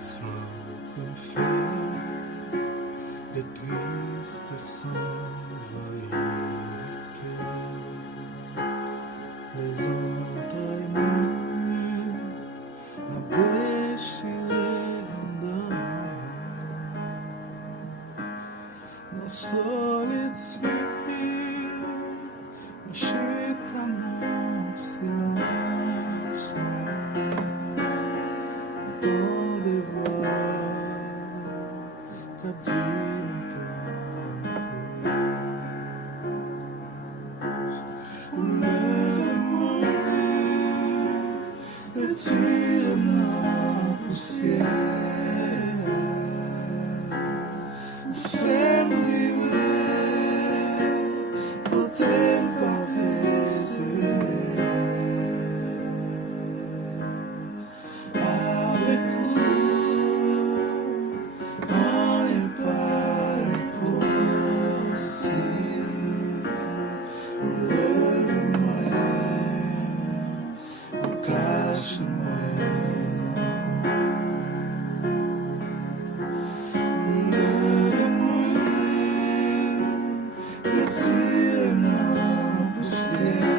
Ça me fait les tristes s'envahir le cœur, les entrailles à déchirer dans solitude, je en silence, dans des voix captivent mes courage. Lève-moi et tire ma poussière, fais briller hôtel par avec vous, on n'est pas impossible. Lève-moi, cache-moi. Retire ma poussière.